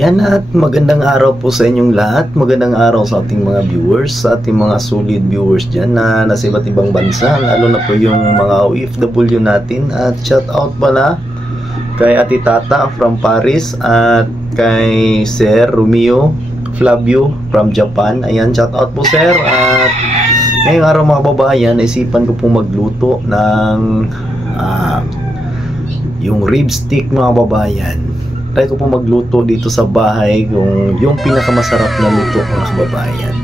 Yan at magandang araw po sa inyong lahat. Magandang araw sa ating mga viewers, sa ating mga solid viewers dyan na nasa iba't ibang bansa, lalo na po yung mga OFW natin. At shout out pala kay Ate Tata from Paris at kay Sir Romeo Flavio from Japan. Ayan, shout out po sir. At ngayong araw mga babayan, naisipan ko po magluto ng yung rib stick mga babayan. Try ko po magluto dito sa bahay yung pinakamasarap na luto mga kababayan.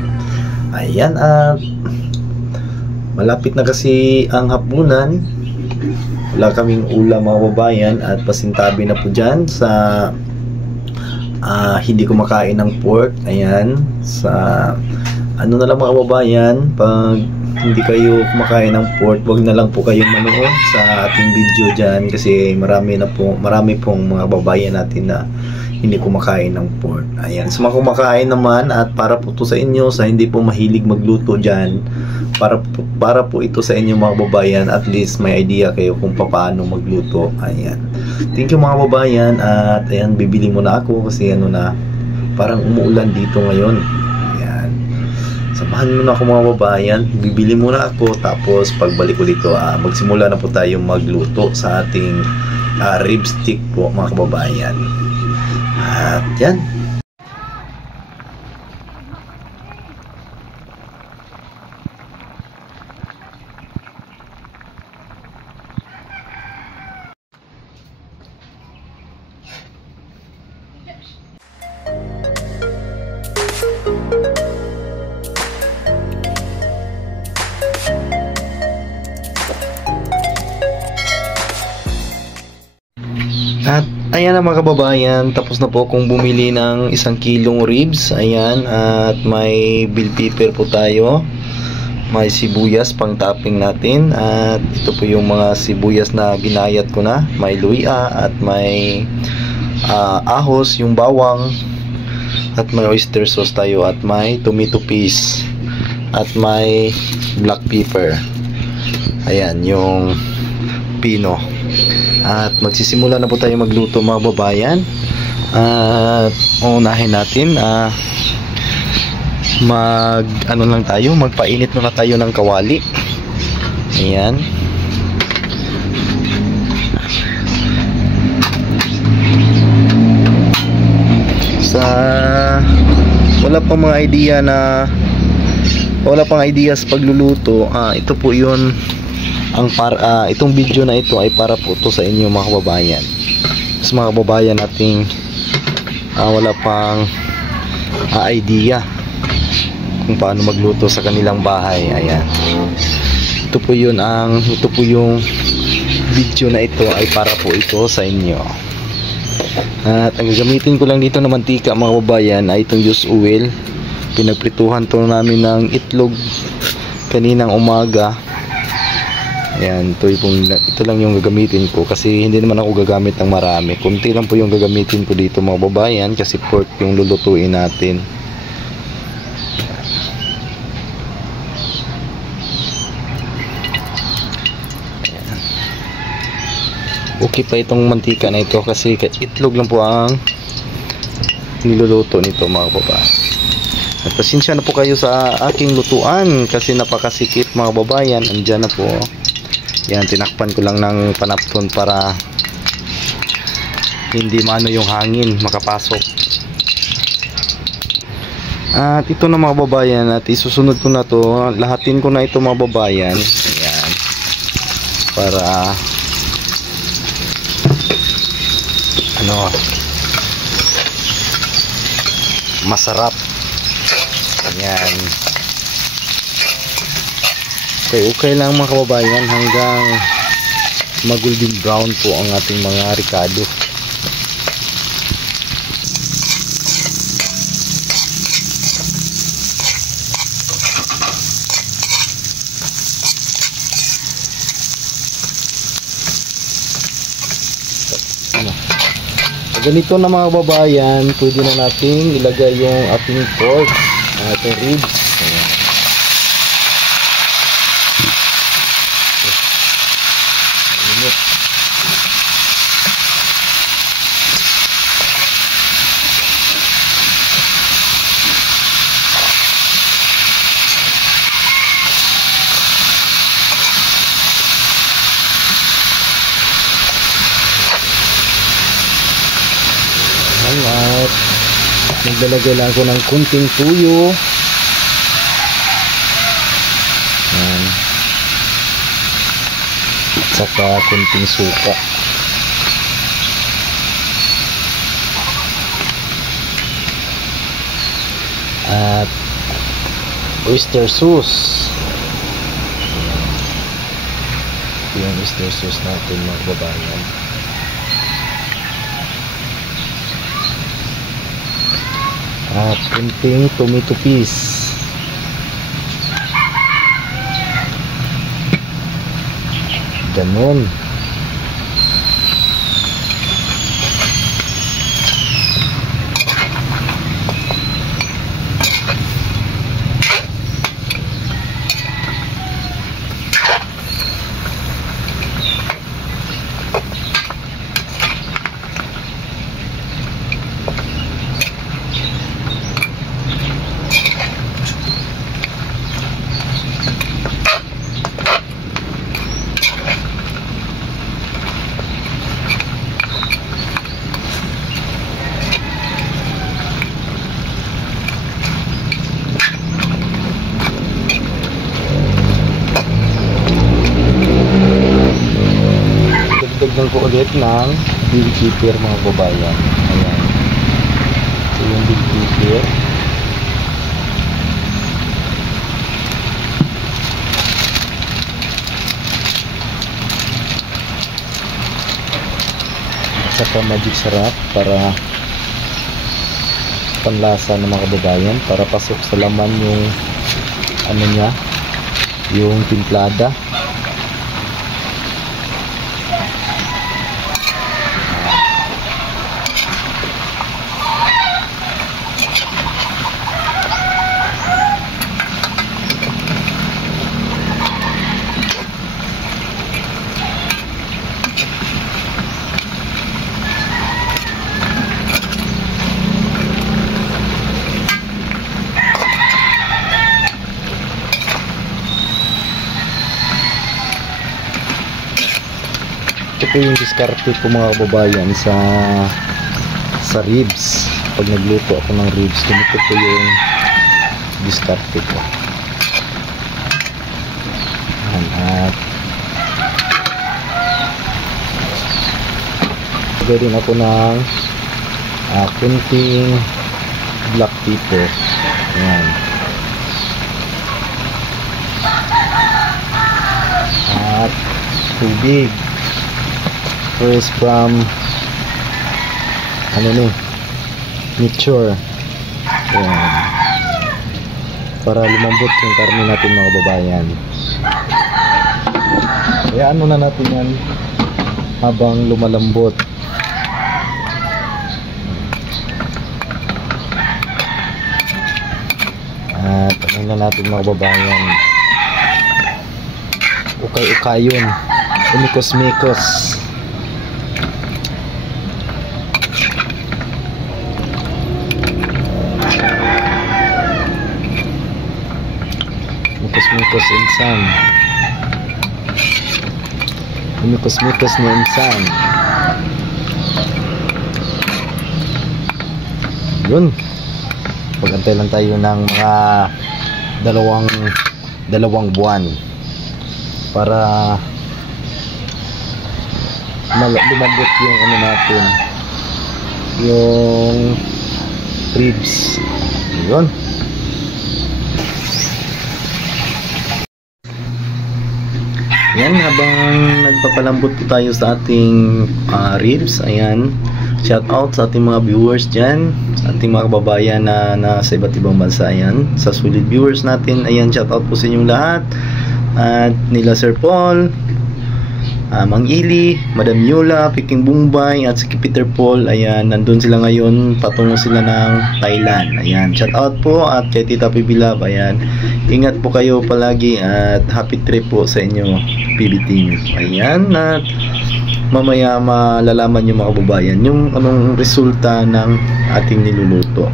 Ayan, at malapit na kasi ang hapunan. Wala kaming ulam mga kababayan at pasintabi na po dyan sa hindi kumakain ng pork. Ayan, sa ano na lang mga kababayan, pag hindi kayo kumakain ng pork, wag na lang po kayong manood sa ating video dyan kasi marami pong mga babayan natin na hindi kumakain ng pork. Ayan, sa mga kumakain naman, at para po to sa inyo, sa hindi po mahilig magluto dyan, para po ito sa inyo mga babayan, at least may idea kayo kung paano magluto. Ayan, thank you mga babayan. At ayan, bibili muna ako kasi ano na, parang umuulan dito ngayon. Samahan mo na ako mga babayan, bibili muna ako, tapos pagbalik ko dito, magsimula na po tayo magluto sa ating rib stick po mga kababayan. At yan. At ayan na mga kababayan, tapos na po akong bumili ng 1 kilong ribs. Ayan, at may bell pepper po tayo, may sibuyas pang topping natin, at ito po yung mga sibuyas na ginayat ko na, may luya at may ahos, yung bawang, at may oyster sauce tayo, at may tomato paste, at may black pepper. Ayan yung pino. At magsisimula na po tayo magluto mga babayan. At unahin natin magpainit muna tayo ng kawali. Ayan. Wala pang idea sa pagluluto. Ito po yun. Itong video na ito ay para po to sa inyo mga kababayan. Sa mga kababayan nating wala pang idea kung paano magluto sa kanilang bahay. Ayan. Ito po yung video na ito ay para po ito sa inyo. At ang gagamitin ko lang dito na mantika mga kababayan ay itong used oil. Pinagprituhan to namin ng itlog kaninang umaga. Ayan, ito lang yung gagamitin ko kasi hindi naman ako gagamit ng marami. Kunti lang po yung gagamitin ko dito mga babayan kasi pork yung lulutuin natin. Ayan. Okay pa itong mantika na ito kasi itlog lang po ang niluluto nito mga babayan. At pasensya na po kayo sa aking lutuan kasi napakasikip mga babayan. Andyan na po. Yan, tinakpan ko lang ng panapton para hindi maano yung hangin makapasok. At ito na mga babayan, at isusunod ko na to, lahatin ko na ito mga babayan. Ayan, para masarap. Ayan. Okay lang mga kababayan hanggang mag-golden brown po ang ating mga ricado. Ganito na mga kababayan, pwede na natin ilagay yung ating pork, ating ribs. Ayan. at naglalagay lang ako ng kunting tuyo. Ayan. At saka kunting suka. At oyster sauce. Ito yung oyster sauce natin mga kababayan. At kunting tomato paste. Ganon. Dagdagan ko ulit ng bell pepper mga kababayan. Ayan. Ito yung bell pepper. At saka magic sarap para panlasa ng mga kababayan, para pasok sa laman yung ano niya, yung timplada. Ito yung diskarte ko mga kababayan sa ribs. Pag nagluto ako ng ribs, ganito po yung diskarte ko. At gawin ako ng kunting black pepper. Ayan. At tubig. First from mixture. Ayan. Para lumambot yung karne natin mga kababayan. Kaya ano na natin yan habang lumalambot. At ano na natin mga kababayan, ukay-ukayon, umikos-mikos. Mikos-mikos insan. Mikos-mikos ni insan. Yun. Pag-antay lang tayo ng mga dalawang buwan para lumambot yung ano natin, yung ribs. Yun. Yan, habang nagpapalambot po tayo sa ating ribs, ayan, shout out sa ating mga viewers dyan, sa ating mga kababayan na nasa iba't ibang bansa, ayan, sa solid viewers natin, ayan, shout out po sa inyong lahat, at nila Sir Paul, Mang Ili, Madam Yola, Peking Bumbay, at si Peter Paul, ayan, nandun sila ngayon, patungo sila ng Thailand, ayan, shout out po, at kay Tita Pibilab, ayan, ingat po kayo palagi, at happy trip po sa inyo, PB Team, ayan, at mamaya malalaman yung mga kababayan yung anong resulta ng ating niluluto.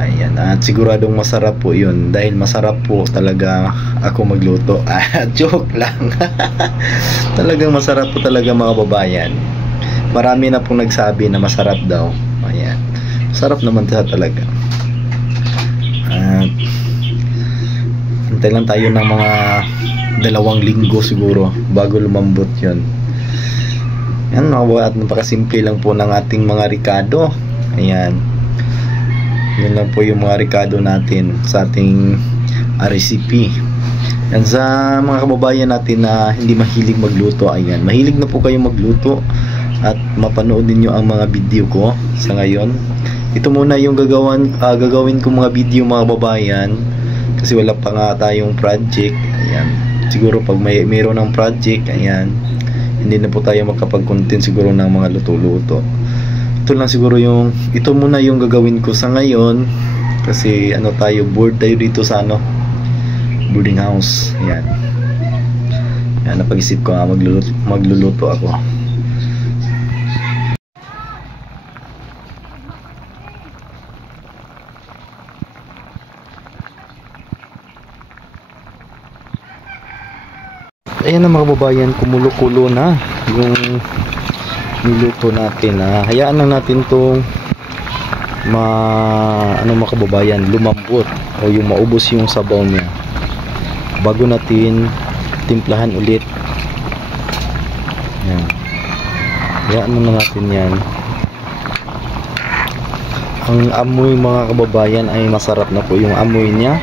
Ayan, at siguradong masarap po yun dahil masarap po talaga ako magluto. Joke lang. Talagang masarap po talaga mga kababayan. Marami na pong nagsabi na masarap daw. Ayan. Sarap naman talaga. At hintay lang tayo ng mga 2 linggo siguro bago lumambot yun. Yan mga, at napakasimple lang po ng ating mga ricado. Ayan, yun lang po yung mga ricado natin sa ating recipe. Yan, sa mga kababayan natin na hindi mahilig magluto, ayan, mahilig na po kayo magluto at mapanood niyo ang mga video ko sa ngayon. Ito muna yung gagawin ko mga video mga kababayan, kasi wala pa nga tayong project. Ayan, siguro pag mayroon ng project, ayan, hindi na po tayo makapag-content siguro ng mga luto-luto. Ito lang siguro ito muna yung gagawin ko sa ngayon, kasi ano tayo, bored tayo dito sa boarding house. Ayan, napag-isip ko nga magluluto ako. Ayan na mga kababayan, kumulo-kulo na yung niluto natin. Hayaan lang natin itong mga kababayan, lumambot o yung maubos yung sabaw niya bago natin timplahan ulit. Yan, hayaan muna natin yan. Ang amoy mga kababayan ay masarap na po yung amoy niya,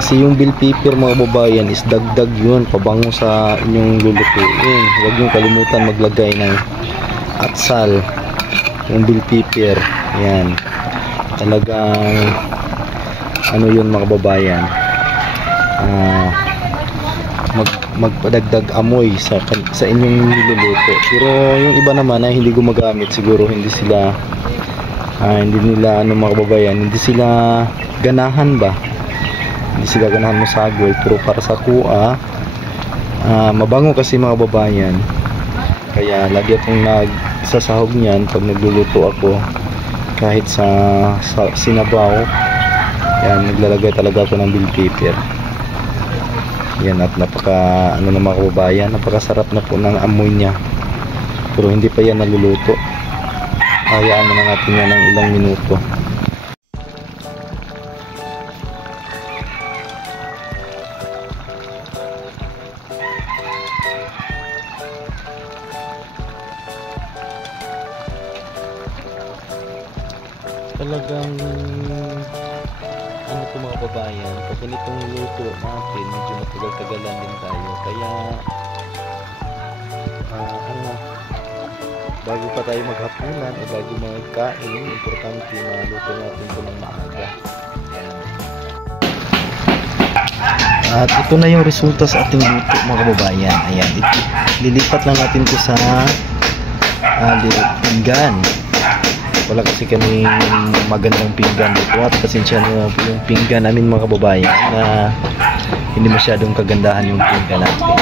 kasi yung bell pepper mga kababayan is dagdag yun, pabango sa inyong lulutuin. Huwag nyo kalimutan maglagay ng atsal, yung bell pepper. Yan, talagang yun mga kababayan, magpadagdag amoy sa inyong niluluto. Pero yung iba naman ay hindi gumagamit, siguro hindi nila mga kababayan, hindi sila ganahan mo sagol. Pero para sa kuha, mabango kasi mga kababayan, kaya lagi akong nagsasahog niyan pag nagluluto ako. Kahit sa sinabaw, yan, naglalagay talaga ako ng bell pepper. Yan, at napaka na mga kababayan, napakasarap na po ng amoy niya. Pero hindi pa yan naluluto. Hayaan na natin yan ng ilang minuto. Talagang ito mga kababayan, pag ganitong luto natin, medyo matagal-tagalan din tayo. Kaya bago pa tayo maghapunan o bago magkain, importante na luto natin ito ng maaga. At ito na yung resulta sa ating luto mga kababayan. Ayan, lilipat lang natin ito sa pinggan. Wala kasi kami magandang pinggan dito, at pasensya na po yung pinggan namin mga kababayan na hindi masyadong kagandahan yung pinggan natin.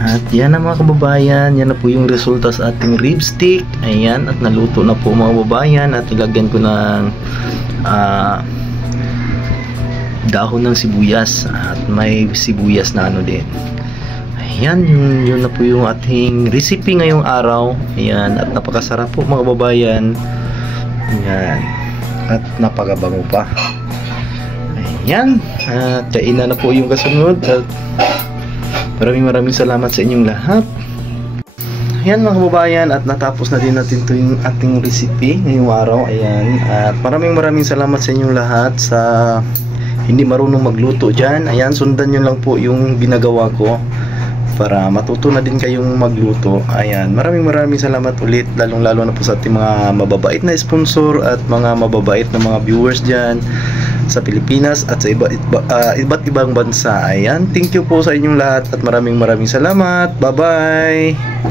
At yan na mga kababayan, yan na po yung resulta sa ating rib stick. Ayan, at naluto na po mga kababayan. At ilagyan ko ng dahon ng sibuyas. At may sibuyas na din. Ayan, yun na po yung ating recipe ngayong araw. Ayan, at napakasarap po mga kababayan. Ayan, at napakabango pa. Ayan, at kainan na po yung kasunod. At maraming salamat sa inyong lahat. Ayan mga kababayan, at natapos na din natin ito yung ating recipe ngayong araw. Ayan, at maraming salamat sa inyong lahat sa hindi marunong magluto dyan. Ayan, sundan nyo lang po yung ginagawa ko para matuto na din kayong magluto. Ayan, maraming salamat ulit, lalong-lalo na po sa ating mga mababait na sponsor at mga mababait na mga viewers dyan sa Pilipinas at sa iba't ibang bansa. Ayan, thank you po sa inyong lahat at maraming salamat. Bye-bye!